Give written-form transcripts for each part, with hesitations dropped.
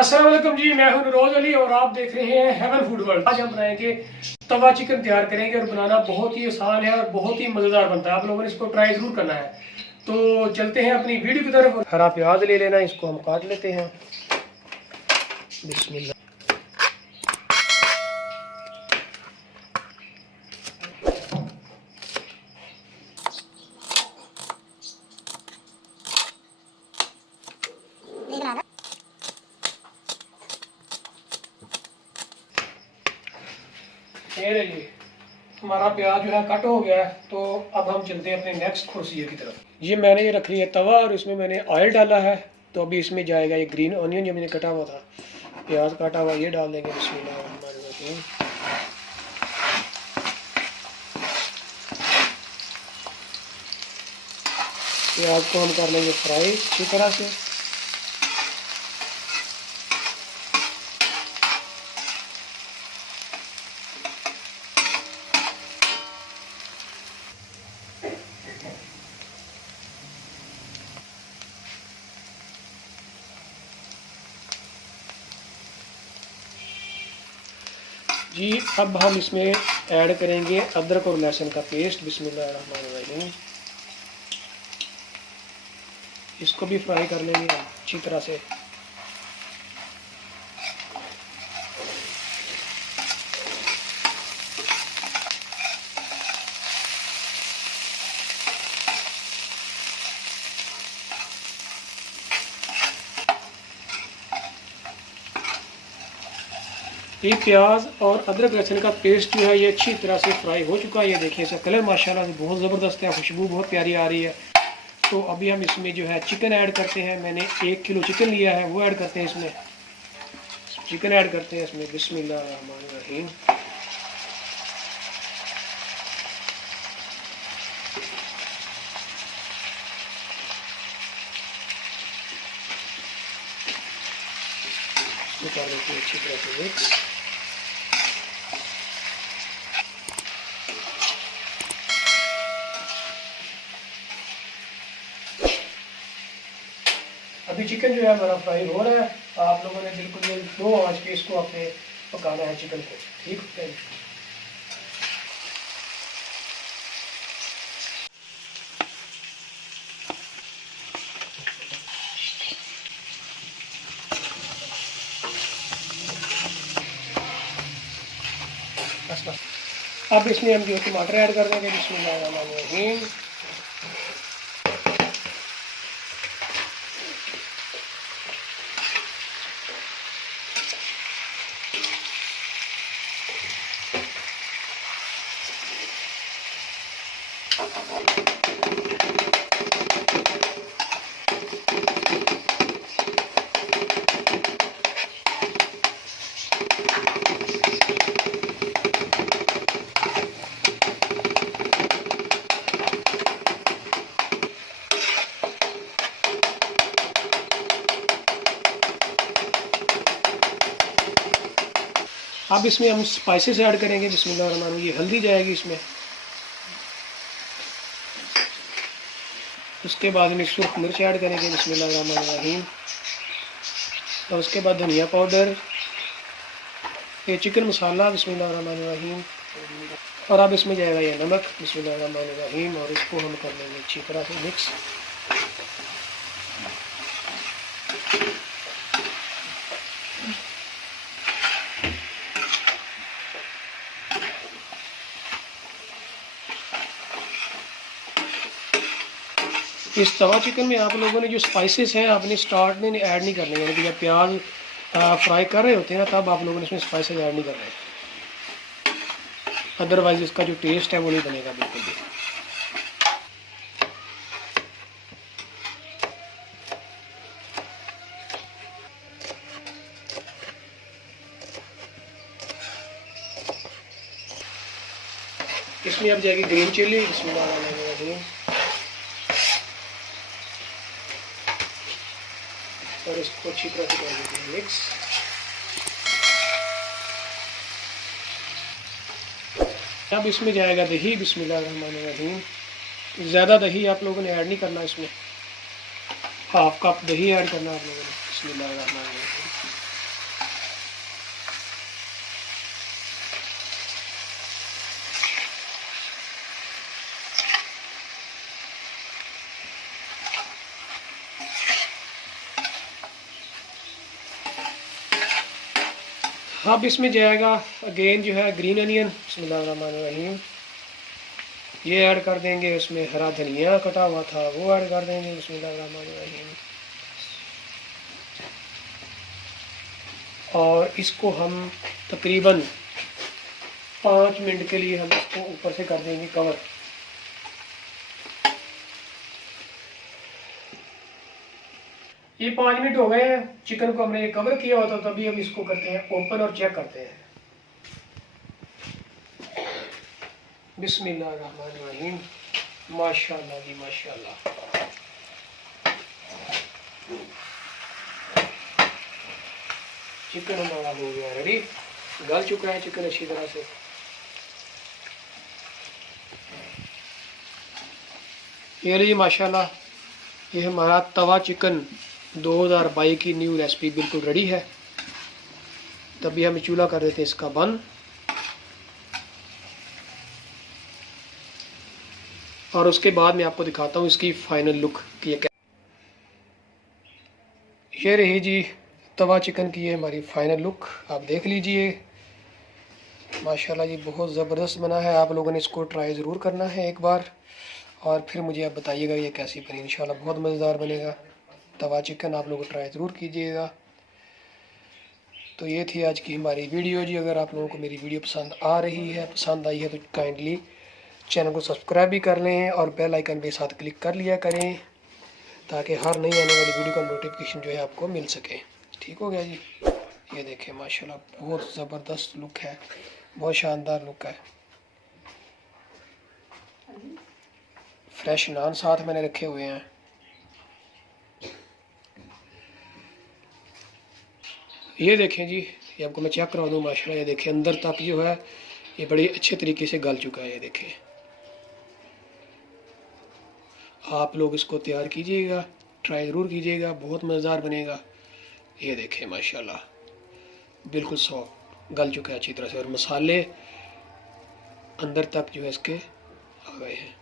अस्सलाम वालेकुम जी, मैं हूं नूरोज अली और आप देख रहे हैं हेवन फूड वर्ल्ड। आज हम बनाएंगे तवा चिकन तैयार करेंगे और बनाना बहुत ही आसान है और बहुत ही मज़ेदार बनता है। आप लोगों ने इसको ट्राई ज़रूर करना है। तो चलते हैं अपनी वीडियो की तरफ। हरा प्याज ले लेना, इसको हम काट लेते हैं। बिस्मिल्लाह। ये हमारा प्याज जो है कट हो गया है। तो अब हम चलते हैं अपने नेक्स्ट प्रोसीजर की तरफ। ये मैंने ये रख लिया तवा और इसमें मैंने ऑयल डाला है। तो अभी इसमें जाएगा ये ग्रीन ऑनियन जो मैंने कटा हुआ था, प्याज काटा हुआ, ये डाल देंगे। बिस्मिल्लाह। प्याज को हम कर लेंगे फ्राई अच्छी तरह से। जी अब हम इसमें ऐड करेंगे अदरक और लहसुन का पेस्ट। बिस्मिल्लाहिर्रहमानिर्रहीम। इसको भी फ्राई कर लेंगे अच्छी तरह से। ये प्याज और अदरक लहसुन का पेस्ट जो है ये अच्छी तरह से फ्राई हो चुका है। ये देखिए इसका कलर माशाल्लाह से बहुत ज़बरदस्त है, खुशबू बहुत प्यारी आ रही है। तो अभी हम इसमें जो है चिकन ऐड करते हैं। मैंने 1 किलो चिकन लिया है, वो ऐड करते हैं इसमें। चिकन ऐड करते हैं इसमें। बिस्मिल्लाहिर्रहमानिर्रहीम। कर देते हैं अच्छी तरह से मिक्स। अभी चिकन जो है हमारा फ्राई हो रहा है। आप लोगों ने बिल्कुल लो आंच पे इसको अपने पकाना है चिकन को, ठीक है। बस अब इसमें हम जो टमाटर ऐड कर देंगे। बिस्मिल्लाहिर्रहमानिर्रहीम। अब इसमें हम स्पाइसेस ऐड करेंगे। बिस्मिल्लाहिर्रहमानिर्रहीम। ये हल्दी जाएगी इसमें। उसके बाद में सूख मिर्च ऐड करेंगे। बिस्मिल्लाहिर्रहमानिर्रहीम। और उसके बाद धनिया पाउडर, ये चिकन मसाला। बिस्मिल्लाहिर्रहमानिर्रहीम। और अब इसमें जाएगा ये नमक। बिस्मिल्लाहिर्रहमानिर्रहीम। और इसको हम कर लेंगे अच्छी तरह से मिक्स। इस तवा चिकन में आप लोगों ने जो स्पाइसेस हैं आपने स्टार्ट में ऐड नहीं करने, यानी कि जब प्याज फ्राई कर रहे होते हैं तब आप लोगों ने इसमें स्पाइसेस ऐड नहीं करने, अदरवाइज इसका जो टेस्ट है वो नहीं बनेगा बिल्कुल भी। इसमें अब जाएगी ग्रीन चिल्ली। बिस्मिल्लाहिर्रहमानिर्रहीम। और इसको अच्छी तरह से कर देते हैं मिक्स। अब इसमें जाएगा दही। बिस्मिल्लाहिर्रहमानिर्रहीम। ज़्यादा दही आप लोगों ने ऐड नहीं करना, इसमें हाफ कप दही ऐड करना आप लोगों ने। बिस्मिल्लाहिर्रहमानिर्रहीम। अब इसमें जाएगा अगेन जो है ग्रीन अनियन, बिस्मिल्लाहिर्रहमानिर्रहीम, ये ऐड कर देंगे। उसमें हरा धनिया कटा हुआ था वो ऐड कर देंगे, बिस्मिल्लाहिर्रहमानिर्रहीम। और इसको हम तकरीबन 5 मिनट के लिए हम इसको ऊपर से कर देंगे कवर। ये 5 मिनट हो गए हैं, चिकन को हमने कवर किया होता, तभी हम इसको करते हैं ओपन और चेक करते हैं। बिस्मिल्लाहिर्रहमानिर्रहीम, माशाल्लाह जी माशाल्लाह। चिकन हमारा हो गया रेडी, गल चुका है चिकन अच्छी तरह से। ये लीजिए माशाल्लाह, ये हमारा तवा चिकन 2022 की न्यू रेसिपी बिल्कुल रेडी है। तभी हम चूल्हा कर देते हैं इसका बंद, और उसके बाद मैं आपको दिखाता हूँ इसकी फाइनल लुक की। ये रही जी तवा चिकन की, ये हमारी फाइनल लुक, आप देख लीजिए। माशाल्लाह जी बहुत ज़बरदस्त बना है। आप लोगों ने इसको ट्राई ज़रूर करना है एक बार, और फिर मुझे आप बताइएगा ये कैसी बनी। इंशाल्लाह बहुत मज़ेदार बनेगा तवा चिकन, आप लोग ट्राई ज़रूर कीजिएगा। तो ये थी आज की हमारी वीडियो जी। अगर आप लोगों को मेरी वीडियो पसंद आ रही है, पसंद आई है, तो काइंडली चैनल को सब्सक्राइब भी कर लें और बेल आइकन के साथ क्लिक कर लिया करें, ताकि हर नई आने वाली वीडियो का नोटिफिकेशन जो है आपको मिल सके। ठीक हो गया जी। ये देखें माशाल्लाह बहुत ज़बरदस्त लुक है, बहुत शानदार लुक है। फ्रेश नान साथ मैंने रखे हुए हैं। ये देखें जी, ये आपको मैं चेक करवा दूँ माशाल्लाह। ये देखें अंदर तक जो है ये बड़ी अच्छे तरीके से गल चुका है। ये देखें, आप लोग इसको तैयार कीजिएगा, ट्राई ज़रूर कीजिएगा, बहुत मज़ेदार बनेगा। ये देखें माशाल्लाह बिल्कुल सॉफ्ट गल चुका है अच्छी तरह से, और मसाले अंदर तक जो है इसके आ गए हैं।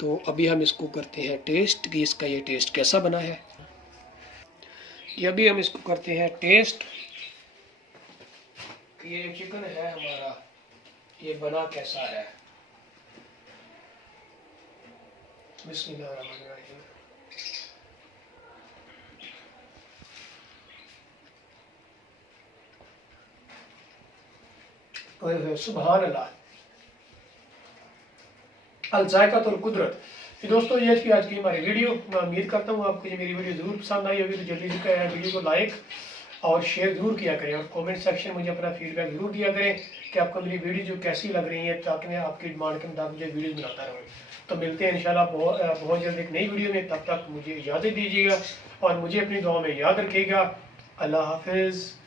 तो अभी हम इसको करते हैं टेस्ट कि इसका ये टेस्ट कैसा बना है। ये अभी हम इसको करते हैं टेस्ट कि ये चिकन है हमारा ये बना कैसा है। बिस्मिल्लाहिर्रहमानिर्रहीम। सुभान अल्लाह, अल जायकातुल कुदरत। तो दोस्तों ये थी आज की हमारी वीडियो। मैं उम्मीद करता हूँ आपको ये मेरी वीडियो ज़रूर पसंद आई होगी। तो जल्दी से वीडियो को लाइक और शेयर ज़रूर किया करें, और कमेंट सेक्शन में मुझे अपना फीडबैक ज़रूर दिया करें कि आपको मेरी वीडियो जो कैसी लग रही है, ताकि मैं आपकी डिमांड के मुताबिक मुझे वीडियो बनाता रहूँ। तो मिलते हैं इंशाल्लाह बहुत जल्द एक नई वीडियो में। तब तक मुझे इजाज़त दीजिएगा और मुझे अपनी दुआ में याद रखिएगा। अल्लाह हाफिज़।